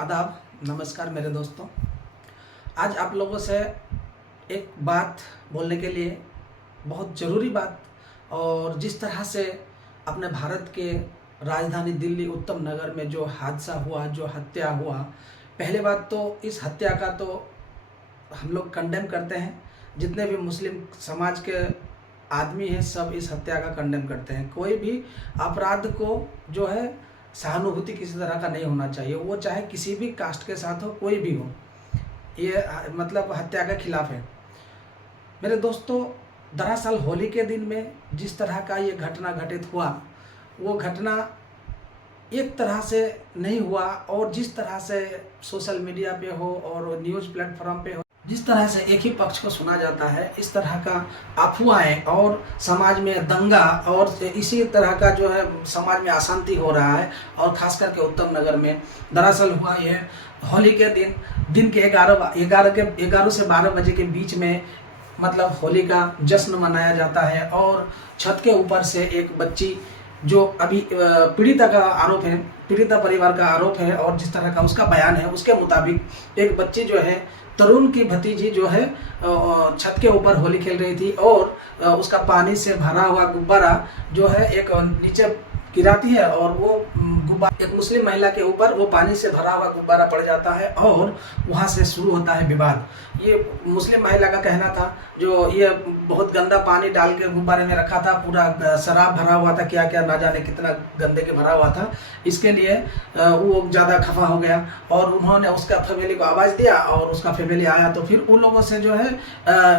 आदाब, नमस्कार मेरे दोस्तों। आज आप लोगों से एक बात बोलने के लिए, बहुत ज़रूरी बात, और जिस तरह से अपने भारत के राजधानी दिल्ली उत्तम नगर में जो हादसा हुआ, जो हत्या हुआ, पहले बात तो इस हत्या का तो हम लोग कंडेम करते हैं। जितने भी मुस्लिम समाज के आदमी हैं सब इस हत्या का कंडेम करते हैं। कोई भी अपराध को जो है सहानुभूति किसी तरह का नहीं होना चाहिए, वो चाहे किसी भी कास्ट के साथ हो, कोई भी हो, ये मतलब हत्या के खिलाफ है। मेरे दोस्तों, दरअसल होली के दिन में जिस तरह का ये घटना घटित हुआ, वो घटना एक तरह से नहीं हुआ, और जिस तरह से सोशल मीडिया पे हो और न्यूज़ प्लेटफॉर्म पे हो, जिस तरह से एक ही पक्ष को सुना जाता है, इस तरह का अफवाहें और समाज में दंगा और इसी तरह का जो है समाज में अशांति हो रहा है। और खास करके उत्तम नगर में दरअसल हुआ ये होली के दिन के 11 से 12 बजे के बीच में, मतलब होली का जश्न मनाया जाता है। और छत के ऊपर से एक बच्ची, जो अभी पीड़िता का आरोप है, पीड़िता परिवार का आरोप है, और जिस तरह का उसका बयान है उसके मुताबिक एक बच्ची जो है, तरुण की भतीजी जो है, छत के ऊपर होली खेल रही थी, और उसका पानी से भरा हुआ गुब्बारा जो है एक नीचे गिराती है, और वो गुब्बारा एक मुस्लिम महिला के ऊपर वो पानी से भरा हुआ गुब्बारा पड़ जाता है, और वहाँ से शुरू होता है विवाद। ये मुस्लिम महिला का कहना था, जो ये बहुत गंदा पानी डाल के गुब्बारे में रखा था, पूरा शराब भरा हुआ था, क्या क्या ना जाने कितना गंदे के भरा हुआ था। इसके लिए वो ज़्यादा खफा हो गया, और उन्होंने उसका फैमिली को आवाज़ दिया, और उसका फैमिली आया, तो फिर उन लोगों से जो है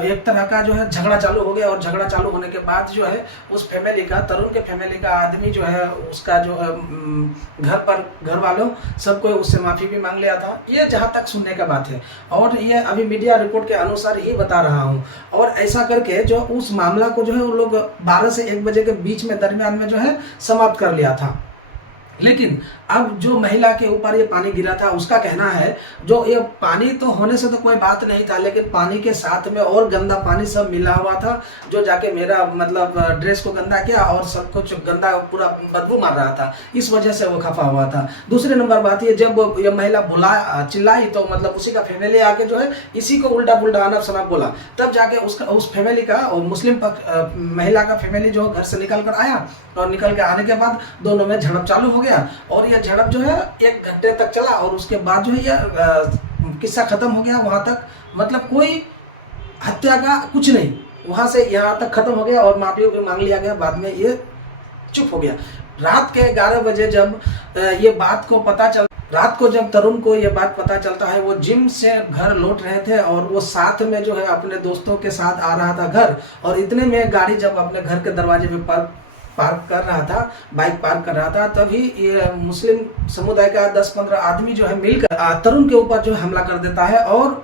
एक तरह का जो है झगड़ा चालू हो गया। और झगड़ा चालू होने के बाद जो है उस फैमिली का, तरुण के फैमिली का आदमी जो है, उसका जो घर वालों सबको उससे माफ़ी भी मांग लिया था। ये जहाँ तक सुनने का बात है, और ये अभी मीडिया रिपोर्ट के अनुसार ही बता रहा हूँ। और ऐसा करके जो उस मामला को जो है उन लोग 12 से 1 बजे के बीच में दरमियान में जो है समाप्त कर लिया था। लेकिन अब जो महिला के ऊपर ये पानी गिरा था, उसका कहना है जो ये पानी तो होने से तो कोई बात नहीं था, लेकिन पानी के साथ में और गंदा पानी सब मिला हुआ था, जो जाके मेरा मतलब ड्रेस को गंदा किया, और सब कुछ गंदा पूरा बदबू मार रहा था। इस वजह से वो खफा हुआ था। दूसरी नंबर बात ये, जब ये महिला चिल्लाई, तो मतलब उसी का फैमिली आके जो है इसी को उल्टा पुल्टा अनब शनब बोला। तब जाके उस फैमिली का, और मुस्लिम महिला का फैमिली जो घर से निकल कर आया, और निकल के आने के बाद दोनों में झड़प चालू हो गया, और ये झड़प जो है 1 घंटे तक चला, और उसके बाद जो है यह किस्सा खत्म हो गया। वहां तक मतलब कोई हत्या का कुछ नहीं, वहां से यहाँ तक खत्म हो गया, और माफी भी मांग लिया गया। बाद में ये चुप हो गया। रात के 11 बजे जब ये बात को पता चल रात को जब तरुण को ये बात पता चलता है, वो जिम से घर लौट रहे थे, और वो साथ में जो है अपने दोस्तों के साथ आ रहा था घर, और इतने में गाड़ी जब अपने घर के दरवाजे पे पार्क कर रहा था, बाइक पार्क कर रहा था, तभी ये मुस्लिम समुदाय का 10-15 आदमी जो है मिलकर तरुण के ऊपर जो हमला कर देता है। और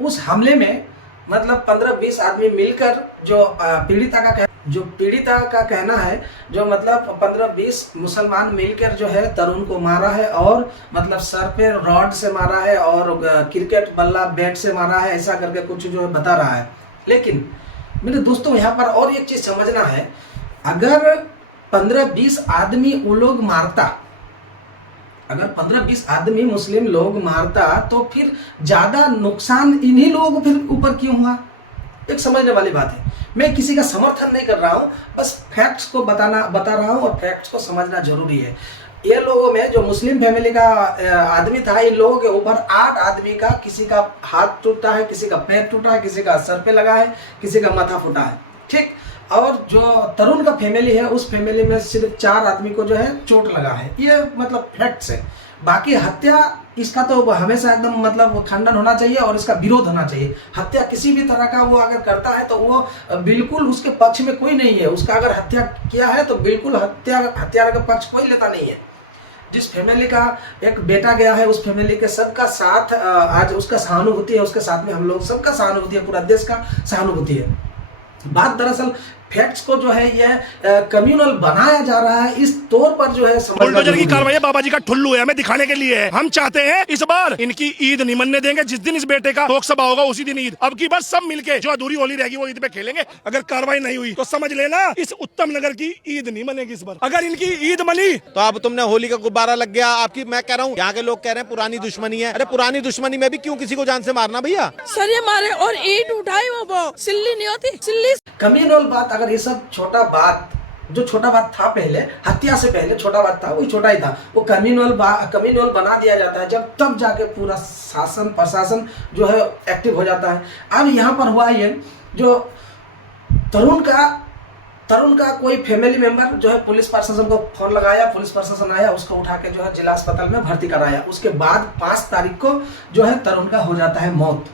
उस हमले में मतलब 15-20 आदमी मिलकर, जो पीड़िता का कहना है, जो मतलब 15-20 मुसलमान मिलकर जो है तरुण को मारा है, और मतलब सर पे रॉड से मारा है, और क्रिकेट बल्ला बैट से मारा है, ऐसा करके कुछ जो है बता रहा है। लेकिन मेरे दोस्तों, यहाँ पर और एक चीज समझना है, अगर 15-20 आदमी वो लोग मारता, अगर 15-20 आदमी मुस्लिम लोग मारता, तो फिर ज्यादा नुकसान इन्हीं लोगों को फिर ऊपर क्यों हुआ? एक समझने वाली बात है। मैं किसी का समर्थन नहीं कर रहा हूं, बस फैक्ट्स को बता रहा हूं, और फैक्ट्स को समझना जरूरी है। ये लोगों में जो मुस्लिम फैमिली का आदमी था, इन लोगों के ऊपर 8 आदमी का, किसी का हाथ टूटा है, किसी का पैर टूटा है, किसी का सर पे लगा है, किसी का माथा फूटा है, ठीक। और जो तरुण का फैमिली है, उस फैमिली में सिर्फ 4 आदमी को जो है चोट लगा है। ये मतलब फैक्ट्स है। बाकी हत्या, इसका तो हमेशा एकदम मतलब खंडन होना चाहिए, और इसका विरोध होना चाहिए। हत्या किसी भी तरह का वो अगर करता है, तो वो बिल्कुल उसके पक्ष में कोई नहीं है। उसका अगर हत्या किया है, तो बिल्कुल हत्यारा का पक्ष कोई लेता नहीं है। जिस फैमिली का एक बेटा गया है, उस फैमिली के सबका साथ आज उसका सहानुभूति है, उसके साथ में हम लोग सबका सहानुभूति है, पूरा देश का सहानुभूति है। बात दरअसल फैक्ट्स को जो है ये कम्युनल बनाया जा रहा है, इस तौर पर जो है बुलडोजर की कार्रवाई बाबा जी का ठुल्लू है, हमें दिखाने के लिए है। हम चाहते हैं इस बार इनकी ईद नहीं मनने देंगे। जिस दिन इस बेटे का लोकसभा होगा उसी दिन ईद। अब की बार सब मिलके जो अधूरी होली रहेगी वो ईद पे खेलेंगे। अगर कार्रवाई नहीं हुई तो समझ लेना इस उत्तम नगर की ईद नहीं मनेगी इस बार। अगर इनकी ईद मनी तो अब तुमने होली का गुब्बारा लग गया आपकी। मैं कह रहा हूँ यहाँ के लोग कह रहे हैं पुरानी दुश्मनी है। अरे पुरानी दुश्मनी में भी क्यों किसी को जान से मारना भैया। सर ये मारे और ईट उठाई वो सिल्ली नहीं होती सिल्ली। कम्युनल बात, अगर ये सब छोटा बात, जो छोटा बात था पहले, हत्या से पहले छोटा बात था, वही छोटा ही था, वो कम्युनल बना दिया जाता है जब तब जाके पूरा शासन प्रशासन जो है एक्टिव हो जाता है। अब यहाँ पर हुआ ये, जो तरुण का कोई फैमिली मेंबर जो है पुलिस प्रशासन को फोन लगाया, पुलिस प्रशासन आया, उसको उठा के जो है जिला अस्पताल में भर्ती कराया। उसके बाद 5 तारीख को जो है तरुण का हो जाता है मौत।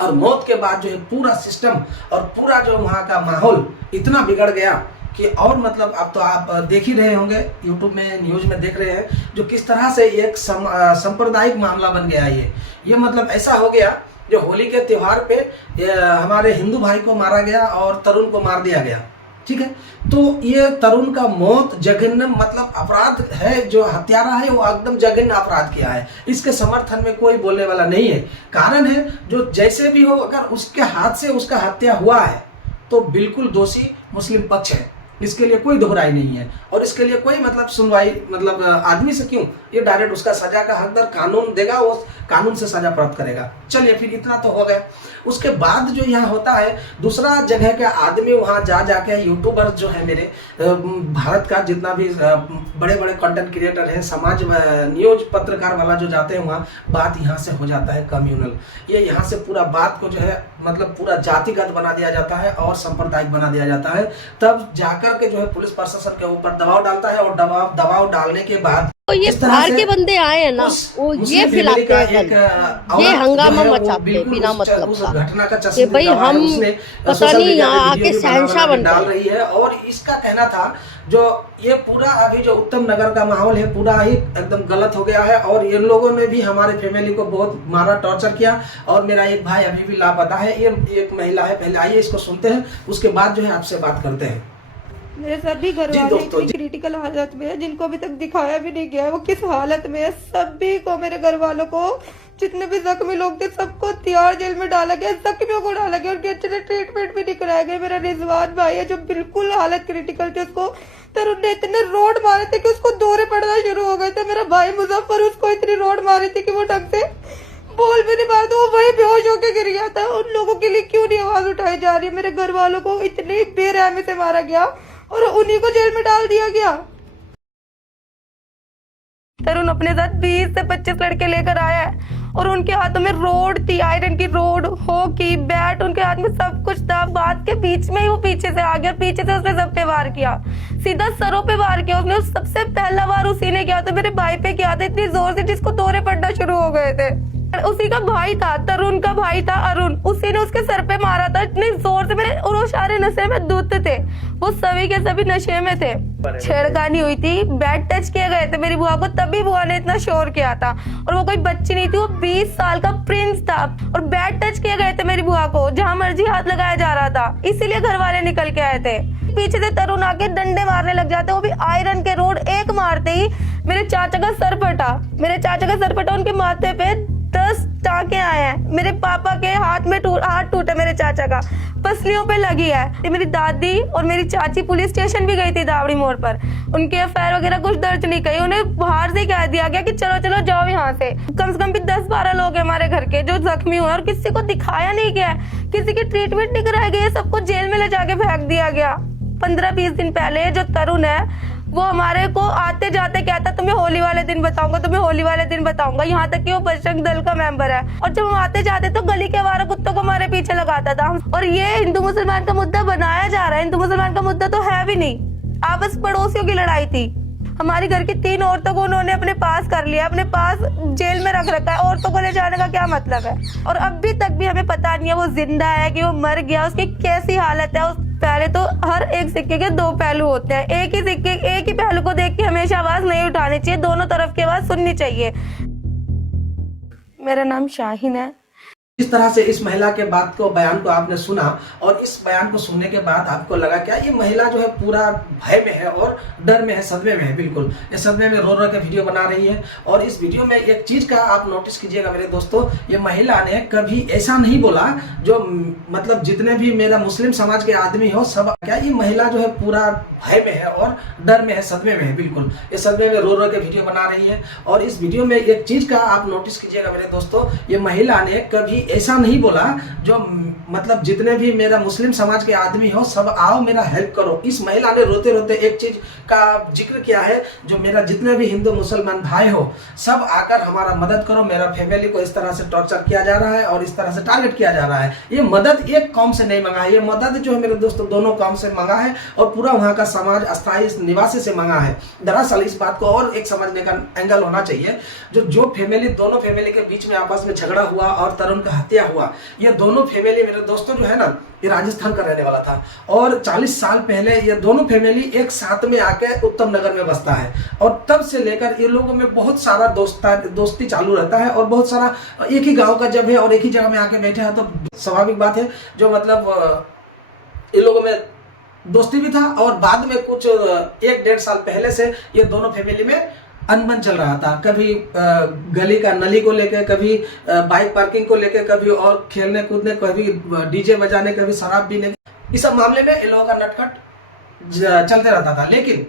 और मौत के बाद जो है पूरा सिस्टम और पूरा जो वहाँ का माहौल इतना बिगड़ गया कि और मतलब अब तो आप देख ही रहे होंगे, यूट्यूब में न्यूज में देख रहे हैं जो किस तरह से एक सांप्रदायिक मामला बन गया। ये मतलब ऐसा हो गया जो होली के त्योहार पे हमारे हिंदू भाई को मारा गया और तरुण को मार दिया गया, ठीक है। तो ये तरुण का मौत जघन्य मतलब अपराध है, जो हत्यारा है वो एकदम जघन्य अपराध किया है। इसके समर्थन में कोई बोलने वाला नहीं है। कारण है जो जैसे भी हो, अगर उसके हाथ से उसका हत्या हुआ है तो बिल्कुल दोषी मुस्लिम पक्ष है, इसके लिए कोई दोहराई नहीं है। और इसके लिए कोई मतलब सुनवाई मतलब आदमी से क्यों, ये डायरेक्ट उसका सजा का हकदार कानून देगा, वो कानून से सजा प्राप्त करेगा। चलिए फिर इतना तो हो गया। उसके बाद जो यहाँ होता है, दूसरा जगह के आदमी वहाँ जाके यूट्यूबर जो है मेरे भारत का जितना भी बड़े बड़े कंटेंट क्रिएटर हैं, समाज न्यूज पत्रकार वाला जो जाते हैं वहाँ, बात यहाँ से हो जाता है कम्युनल। ये यहाँ से पूरा बात को जो है मतलब पूरा जातिगत बना दिया जाता है और सांप्रदायिक बना दिया जाता है। तब जाकर के जो है पुलिस प्रशासन के ऊपर दबाव डालता है और दबाव डालने के बाद तो ये बाहर के बंदे आए हैं ना, वो ये फैलाते हैं, ये हंगामा मचाते हैं बिना मतलब का कि भाई हम पता नहीं यहाँ आके शहंशाह बन डाल रही है। और इसका कहना था जो ये पूरा अभी जो उत्तम नगर का माहौल है पूरा ही एकदम गलत हो गया है। और इन लोगों ने भी हमारे फैमिली को बहुत मारा, टॉर्चर किया। और मेरा एक भाई अभी भी लापता है, ये एक महिला है। पहले आइए इसको सुनते हैं, उसके बाद जो है आपसे बात करते हैं। मेरे सभी घर वाले इतनी क्रिटिकल हालत में है, जिनको अभी तक दिखाया भी नहीं गया है वो किस हालत में है। सभी को, मेरे घर वालों को, जितने भी जख्मी लोग थे सबको तिहाड़ जेल में डाला गया, जख्मियों को डाला गया, उनके अच्छे ट्रीटमेंट भी नहीं कराया गया। मेरा रिजवान भाई है जो बिल्कुल हालत क्रिटिकल थी, उसको तरुण ने इतने रोड मारे थे कि उसको दौरे पड़ना शुरू हो गए थे। मेरा भाई मुजफ्फर, उसको इतनी रोड मारी थी कि वो ढंग से बोल भी नहीं पा रहा था, वो वही बेहोश होकर गिर गया था। उन लोगों के लिए क्यों नहीं आवाज उठाई जा रही है? मेरे घर वालों को इतनी बेरहमी से मारा गया और उन्हीं को जेल में डाल दिया गया। तरुण अपने साथ 20 से 25 लड़के लेकर आया है और उनके हाथों में रोड थी, आयरन की रोड, हॉकी बैट, उनके हाथ में सब कुछ था। बात के बीच में ही वो पीछे से आ गया, पीछे से उसने सब पे वार किया, सीधा सरों पे वार किया उसने। सबसे पहला वार उसी ने किया था, मेरे भाई पे किया था इतनी जोर से जिसको दौरे पड़ना शुरू हो गए थे। उसी का भाई था, तरुण का भाई था अरुण, उसी ने उसके सर पे मारा था इतनी जोर से। मेरे और वो सारे नशे में धुत थे, वो सभी के सभी नशे में थे। छेड़खानी हुई थी, बैट टच किए गए थे मेरी बुआ को, तभी बुआ ने इतना शोर किया था। और वो कोई बच्ची नहीं थी, वो 20 साल का प्रिंस था। और बैट टच किए गए थे मेरी बुआ को, जहां मर्जी हाथ लगाया जा रहा था, इसीलिए घर वाले निकल के आए थे। पीछे से तरुण आके डंडे मारने लग जाते, वो भी आयरन के रोड। एक मारते ही मेरे चाचा का सर फटा, उनके माथे पे 10 टाँके आए हैं। मेरे पापा के हाथ टूटा, मेरे चाचा का पसलियों पे लगी है। मेरी दादी और मेरी चाची पुलिस स्टेशन भी गई थी दावड़ी मोड़ पर, उनके एफआईआर वगैरह कुछ दर्ज नहीं करी। उन्हें बाहर से कह दिया गया कि चलो जाओ यहाँ से। कम से कम भी 10-12 लोग हैं हमारे घर के जो जख्मी हुए और किसी को दिखाया नहीं गया, किसी की ट्रीटमेंट नहीं कराई गई, सबको जेल में ले जाके फेंक दिया गया। 15-20 दिन पहले जो तरुण है वो हमारे को आते जाते कहता तुम्हें होली वाले दिन बताऊंगा, यहाँ तक कि वो बजरंग दल का मेंबर है। और जब हम आते जाते तो गली के आवारा कुत्तों को हमारे पीछे लगाता था। और ये हिंदू मुसलमान का मुद्दा बनाया जा रहा है, हिंदू मुसलमान का मुद्दा तो है भी नहीं, आपस पड़ोसियों की लड़ाई थी। हमारी घर की 3 औरतों को उन्होंने अपने पास कर लिया, अपने पास जेल में रख रखा है। औरतों को ले जाने का क्या मतलब है? और अभी तक भी हमें पता नहीं है वो जिंदा है कि वो मर गया, उसकी कैसी हालत है। पहले तो हर एक सिक्के के 2 पहलू होते हैं, एक ही पहलू को देख के हमेशा आवाज नहीं उठानी चाहिए, दोनों तरफ की आवाज सुननी चाहिए। मेरा नाम शाहीन है। इस तरह से इस महिला के बात को बयान को आपने सुना और इस बयान को सुनने के बाद आपको लगा क्या ये महिला जो है पूरा भय में है और डर में है, सदमे में है। बिल्कुल ये सदमे में रो रो के वीडियो बना रही है। और इस वीडियो में एक चीज का आप नोटिस कीजिएगा मेरे दोस्तों, ये महिला ने कभी ऐसा नहीं बोला जो मतलब जितने भी मेरा मुस्लिम समाज के आदमी हो सब, क्या ये महिला जो है पूरा भय में है और डर में है, सदमे में है। बिल्कुल ये सदमे में रो रो के वीडियो बना रही है। और इस वीडियो में एक चीज का आप नोटिस कीजिएगा मेरे दोस्तों, ये महिला ने कभी ऐसा नहीं बोला जो मतलब जितने भी मेरा मुस्लिम समाज के आदमी हो सब आओ मेरा हेल्प करो। इस महिला ने रोते रोते एक चीज का जिक्र किया है, जो मेरा जितने भी हिंदू मुसलमान भाई हो सब आकर हमारा मदद करो, मेरा फैमिली को इस तरह से टॉर्चर किया जा रहा है और इस तरह से टारगेट किया जा रहा है। ये मदद एक कौम से नहीं मंगा है, ये मदद जो है मेरे दोस्तों दोनों कौम से मंगा है और पूरा वहां का समाज अस्थायी निवासी से मंगा है। दरअसल इस बात को और एक समझने का एंगल होना चाहिए, जो फैमिली दोनों फैमिली के बीच में आपस में झगड़ा हुआ और तरुण का हत्या हुआ, ये दोनों फैमिली मेरे दोस्तों जो है ना ये राजस्थान का रहने वाला था और 40 साल पहले ये दोनों फैमिली एक साथ में आके उत्तम नगर में बसता है। और तब से लेकर ये लोगों में बहुत सारा दोस्ती चालू रहता है और बहुत सारा एक ही गांव का जब है और एक ही जगह में आके बैठे हैं तो स्वाभाविक बात है जो मतलब इन लोगों में दोस्ती भी था। और बाद में कुछ 1-1.5 साल पहले से ये दोनों फैमिली में अनबन चल रहा था, कभी गली का नली को लेकर, कभी बाइक पार्किंग को लेकर, कभी और खेलने कूदने, कभी डीजे बजाने, कभी शराब पीने, इस सब मामले में इन लोगों का नटखट चलते रहता था। लेकिन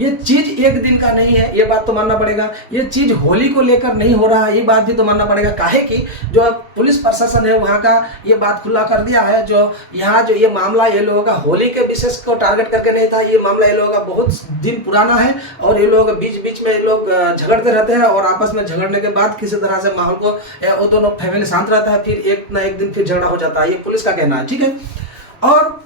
ये चीज एक दिन का नहीं है, ये बात तो मानना पड़ेगा। ये चीज होली को लेकर नहीं हो रहा है, ये बात भी तो मानना पड़ेगा। काहे कि जो पुलिस प्रशासन है वहाँ का ये बात खुला कर दिया है, जो यहाँ जो ये मामला ये लोगों का होली के विशेष को टारगेट करके नहीं था, ये मामला ये लोगों का बहुत दिन पुराना है और ये लोग बीच बीच में ये लोग झगड़ते रहते हैं और आपस में झगड़ने के बाद किसी तरह से माहौल को वो दोनों फैमिली शांत रहता है, फिर एक न एक दिन फिर झगड़ा हो जाता है। ये पुलिस का कहना है, ठीक है। और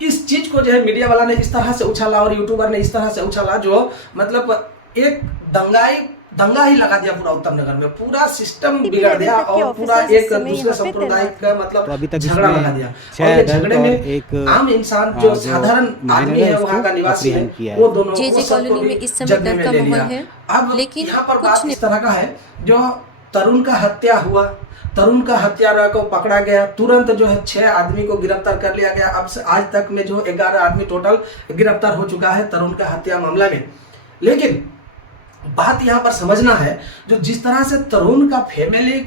इस चीज को जो है मीडिया वाला ने इस तरह से उछाला और यूट्यूबर ने इस तरह से उछाला जो मतलब एक दंगा ही लगा दिया पूरा उत्तम नगर में, पूरा सिस्टम बिगड़ दिया और पूरा एक दूसरे संप्रदाय का मतलब झगड़ा लगा दिया। और ये झगड़े में आम इंसान जो साधारण आदमी है वहाँ का निवासी है वो दोनों को सबको भी जगने में ले लिया। अब यहाँ पर बात इस तरह का है, जो तरुण का हत्या हुआ, तरुण का हत्यारा को पकड़ा गया, तुरंत जो है 6 आदमी को गिरफ्तार कर लिया गया। अब से आज तक में जो 11 आदमी टोटल गिरफ्तार हो चुका है तरुण का हत्या मामला में। लेकिन बात यहाँ पर समझना है, जो जिस तरह से तरुण का फैमिली,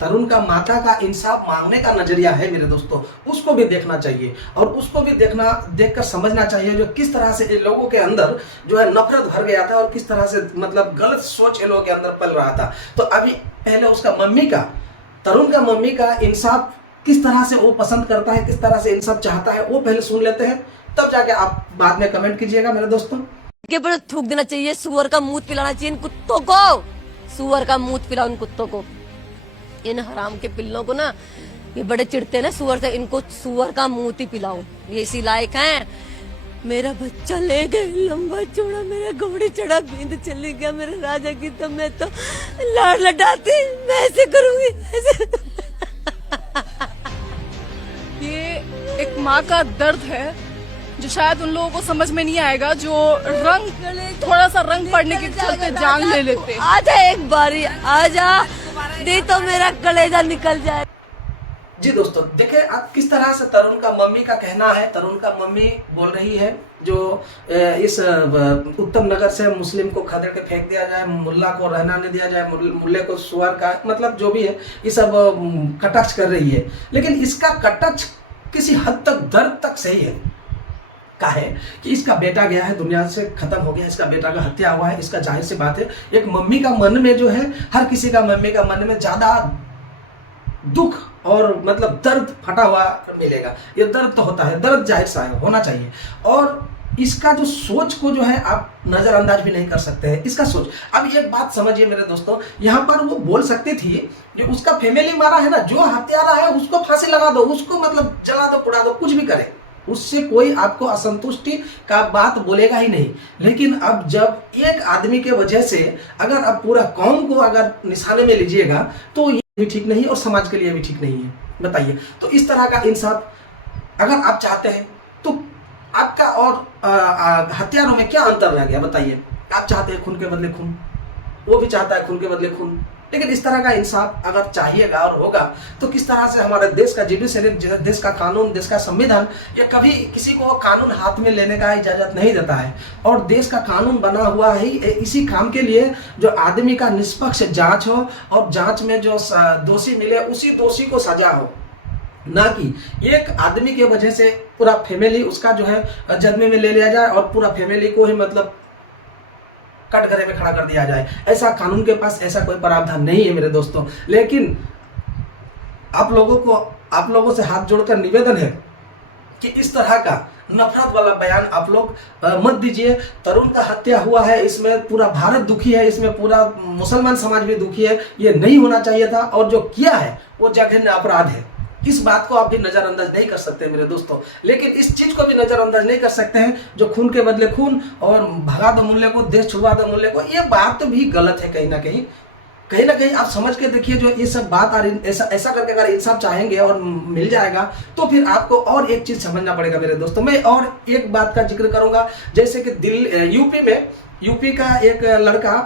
तरुण का माता का इंसाफ मांगने का नजरिया है मेरे दोस्तों, उसको भी देखना चाहिए और उसको भी देखकर समझना चाहिए जो किस तरह से इन लोगों के अंदर जो है नफरत भर गया था और किस तरह से मतलब गलत सोच इन लोगों के अंदर पल रहा था। तो अभी पहले उसका मम्मी का, तरुण का मम्मी का इंसाफ किस तरह से वो पसंद करता है, किस तरह से इंसाफ चाहता है, वो पहले सुन लेते हैं, तब जाके आप बाद में कमेंट कीजिएगा मेरे दोस्तों। के पर थूक देना चाहिए, सुअर का मूत पिलाना चाहिए इन कुत्तों को, सुअर का मूत पिलाओ इन कुत्तों को, इन हराम के पिल्लों को ना, ये बड़े चिढ़ते हैं ना सुअर से, इनको सुअर का मूत ही पिलाओ, ये इसी लायक हैं। मेरा बच्चा ले गए लंबा चौड़ा, मेरा घोड़े चढ़ा बींद चली गया मेरे राजा की, तो मैं तो लाड़ लटाती, मैं ऐसे करूंगी ऐसे। ये एक माँ का दर्द है जो शायद उन लोगों को समझ में नहीं आएगा, जो रंग थोड़ा सा रंग पड़ने के चलते जान ले लेते। आजा एक बारी, आजा, नहीं तो मेरा कलेजा निकल जाए। जी दोस्तों देखिए आप किस तरह से तरुण का मम्मी का कहना है। तरुण का मम्मी बोल रही है जो इस उत्तम नगर से मुस्लिम को खदेड़ के फेंक दिया जाए, मुल्ला को रहना नहीं दिया जाए, मुल्ले को सुअर का, मतलब जो भी है ये सब कटाक्ष कर रही है। लेकिन इसका कटाक्ष किसी हद तक दर्द तक सही है। का है कि इसका बेटा गया है, दुनिया से खत्म हो गया, इसका बेटा का हत्या हुआ है, इसका जाहिर सी बात है एक मम्मी का मन में जो है, हर किसी का मम्मी का मन में ज्यादा दुख और मतलब दर्द फटा हुआ मिलेगा। ये दर्द तो होता है, दर्द जाहिर सा है, होना चाहिए। और इसका जो सोच को जो है आप नजरअंदाज भी नहीं कर सकते हैं, इसका सोच। अब एक बात समझिए मेरे दोस्तों, यहाँ पर वो बोल सकती थी जो उसका फैमिली मारा है ना, जो हत्यारा है उसको फांसी लगा दो, उसको मतलब जला दो, पुड़ा दो, कुछ भी करे, उससे कोई आपको असंतुष्टि का बात बोलेगा ही नहीं। लेकिन अब जब एक आदमी के वजह से अगर अब पूरा कौम को अगर निशाने में लीजिएगा तो ये भी ठीक नहीं और समाज के लिए भी ठीक नहीं है। बताइए, तो इस तरह का इंसाफ अगर आप चाहते हैं तो आपका और हत्यारों में क्या अंतर रह गया? बताइए, आप चाहते हैं खून के बदले खून, वो भी चाहता है खून के बदले खून। लेकिन इस तरह का इंसाफ अगर चाहिएगा और होगा तो किस तरह से हमारे देश का जुडिशरी, देश का कानून, देश का संविधान, ये कभी किसी को कानून हाथ में लेने का इजाजत नहीं देता है। और देश का कानून बना हुआ है इसी काम के लिए, जो आदमी का निष्पक्ष जांच हो और जांच में जो दोषी मिले उसी दोषी को सजा हो, ना कि एक आदमी के वजह से पूरा फैमिली उसका जो है जदमे में ले लिया जाए और पूरा फैमिली को ही मतलब कटघरे में खड़ा कर दिया जाए। ऐसा कानून के पास ऐसा कोई प्रावधान नहीं है मेरे दोस्तों। लेकिन आप लोगों से हाथ जोड़कर निवेदन है कि इस तरह का नफरत वाला बयान आप लोग मत दीजिए। तरुण का हत्या हुआ है, इसमें पूरा भारत दुखी है, इसमें पूरा मुसलमान समाज भी दुखी है। ये नहीं होना चाहिए था और जो किया है वो जघन्य अपराध है। इस बात को आप भी नजरअंदाज नहीं कर सकते मेरे दोस्तों। लेकिन इस चीज को भी नजरअंदाज नहीं कर सकते हैं जो खून के बदले खून और भगा दो मूल्य को, देश छुड़वा दो मूल्य को, ये बात भी गलत है। कहीं ना कहीं आप समझ के देखिए, जो ये सब बात ऐसा करके अगर इंसाफ चाहेंगे और मिल जाएगा तो फिर आपको और एक चीज समझना पड़ेगा मेरे दोस्तों। मैं और एक बात का जिक्र करूंगा, जैसे कि यूपी का एक लड़का,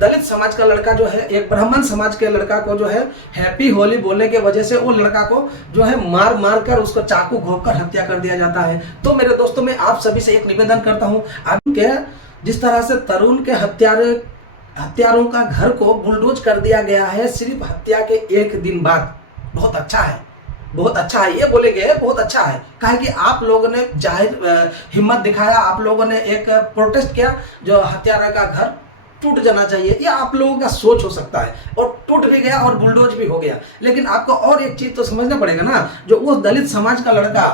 दलित समाज का लड़का जो है, एक ब्राह्मण समाज के लड़का को जो है हैप्पी होली बोलने के वजह से वो लड़का को जो है मार कर उसको चाकू घोंपकर हत्या कर दिया जाता है। तो मेरे दोस्तों मैं आप सभी से एक निवेदन करता हूँ, जिस तरह से तरुण के हत्यारों का घर को बुलडोज कर दिया गया है सिर्फ हत्या के एक दिन बाद, बहुत अच्छा है। ये बोलेंगे बहुत अच्छा है, कहा कि आप लोगों ने जाहिर हिम्मत दिखाया, आप लोगों ने एक प्रोटेस्ट किया, जो हत्यारा का घर टूट जाना चाहिए। ये आप लोगों का सोच हो सकता है और टूट भी गया और बुलडोज भी हो गया। लेकिन आपको और एक चीज तो समझना पड़ेगा ना, जो वो दलित समाज का लड़का,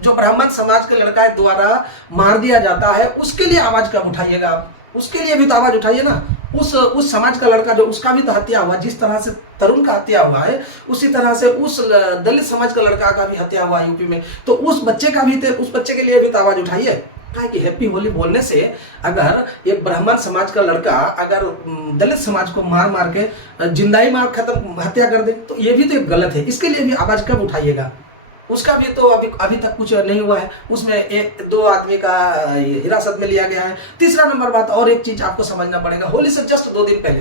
जो ब्राह्मण समाज के लड़का द्वारा मार दिया जाता है, उसके लिए आवाज कब उठाइएगा आप? उसके लिए भी तो आवाज उठाइए ना। उस समाज का लड़का जो, उसका भी तो हत्या हुआ, जिस तरह से तरुण का हत्या हुआ है उसी तरह से उस दलित समाज का लड़का का भी हत्या हुआ यूपी में। तो उस बच्चे के लिए भी तो आवाज उठाइए। कहा कि हैप्पी होली बोलने से अगर एक ब्राह्मण समाज का लड़का अगर दलित समाज को मार के जिंदाई मार खत्म हत्या कर दे तो ये भी तो एक गलत है। इसके लिए भी आवाज कब उठाइएगा? उसका भी तो अभी तक कुछ नहीं हुआ है। उसमें 2 आदमी का हिरासत में लिया गया है। तीसरा नंबर बात, और एक चीज आपको समझना पड़ेगा, होली से जस्ट 2 दिन पहले,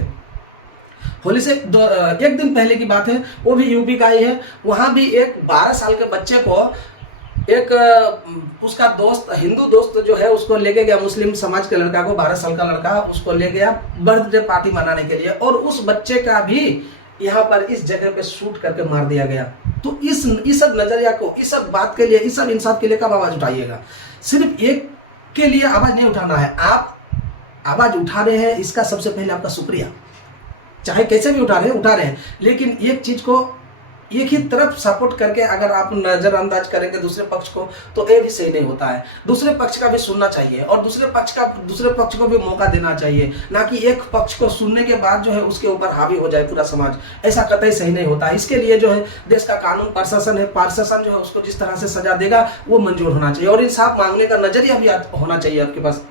होली से 1 दिन पहले की बात है, वो भी यूपी का ही है। वहां भी एक 12 साल के बच्चे को एक उसका दोस्त, हिंदू दोस्त जो है, उसको लेके गया, मुस्लिम समाज के लड़का को, 12 साल का लड़का, उसको ले गया बर्थडे पार्टी मनाने के लिए, और उस बच्चे का भी यहाँ पर इस जगह पे शूट करके मार दिया गया। तो इस सब नजरिया को, इस सब बात के लिए, इस सब इंसाफ के लिए कब आवाज उठाइएगा? सिर्फ एक के लिए आवाज नहीं उठाना है। आप आवाज उठा रहे हैं, इसका सबसे पहले आपका शुक्रिया। चाहे कैसे भी उठा रहे हैं, लेकिन एक चीज को एक ही तरफ सपोर्ट करके अगर आप नजरअंदाज करेंगे दूसरे पक्ष को, तो ये भी सही नहीं होता है। दूसरे पक्ष का भी सुनना चाहिए और दूसरे पक्ष को भी मौका देना चाहिए, ना कि एक पक्ष को सुनने के बाद जो है उसके ऊपर हावी हो जाए पूरा समाज। ऐसा कतई सही नहीं होता है। इसके लिए जो है देश का कानून प्रशासन जो है उसको जिस तरह से सजा देगा वो मंजूर होना चाहिए, और इंसाफ मांगने का नजरिया भी होना चाहिए आपके पास।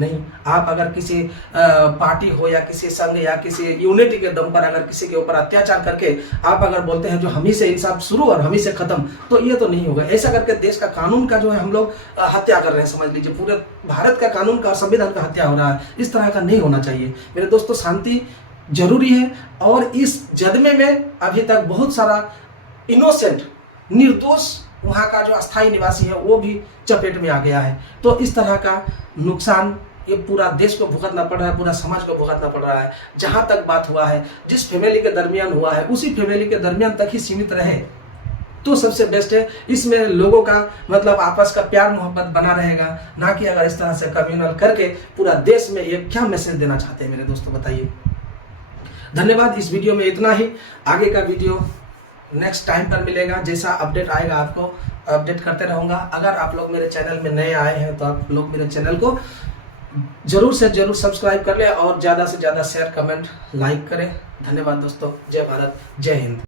नहीं, आप अगर किसी पार्टी हो या किसी संघ या किसी यूनिटी के दम पर अगर किसी के ऊपर अत्याचार करके आप अगर बोलते हैं जो हम ही से इंसाफ शुरू और हम ही से खत्म, तो ये तो नहीं होगा। ऐसा करके देश का कानून का जो है हम लोग हत्या कर रहे हैं, समझ लीजिए पूरे भारत का कानून का, संविधान का हत्या हो रहा है। इस तरह का नहीं होना चाहिए मेरे दोस्तों। शांति जरूरी है, और इस जदमे में अभी तक बहुत सारा इनोसेंट, निर्दोष वहाँ का जो अस्थायी निवासी है वो भी चपेट में आ गया है। तो इस तरह का नुकसान ये पूरा देश को भुगतना पड़ रहा है, पूरा समाज को भुगतना पड़ रहा है। जहां तक बात हुआ है, जिस फैमिली के दरमियान हुआ है उसी फैमिली के दरमियान तक ही सीमित रहे तो सबसे बेस्ट है। इसमें लोगों का मतलब आपस का प्यार मोहब्बत बना रहेगा, ना कि अगर इस तरह से कम्युनल करके पूरा देश में ये क्या मैसेज देना चाहते हैं मेरे दोस्तों, बताइए। धन्यवाद। इस वीडियो में इतना ही। आगे का वीडियो नेक्स्ट टाइम पर मिलेगा। जैसा अपडेट आएगा आपको अपडेट करते रहूँगा। अगर आप लोग मेरे चैनल में नए आए हैं तो आप लोग मेरे चैनल को जरूर से जरूर सब्सक्राइब कर लें और ज़्यादा से ज़्यादा शेयर, कमेंट, लाइक करें। धन्यवाद दोस्तों। जय भारत, जय हिंद।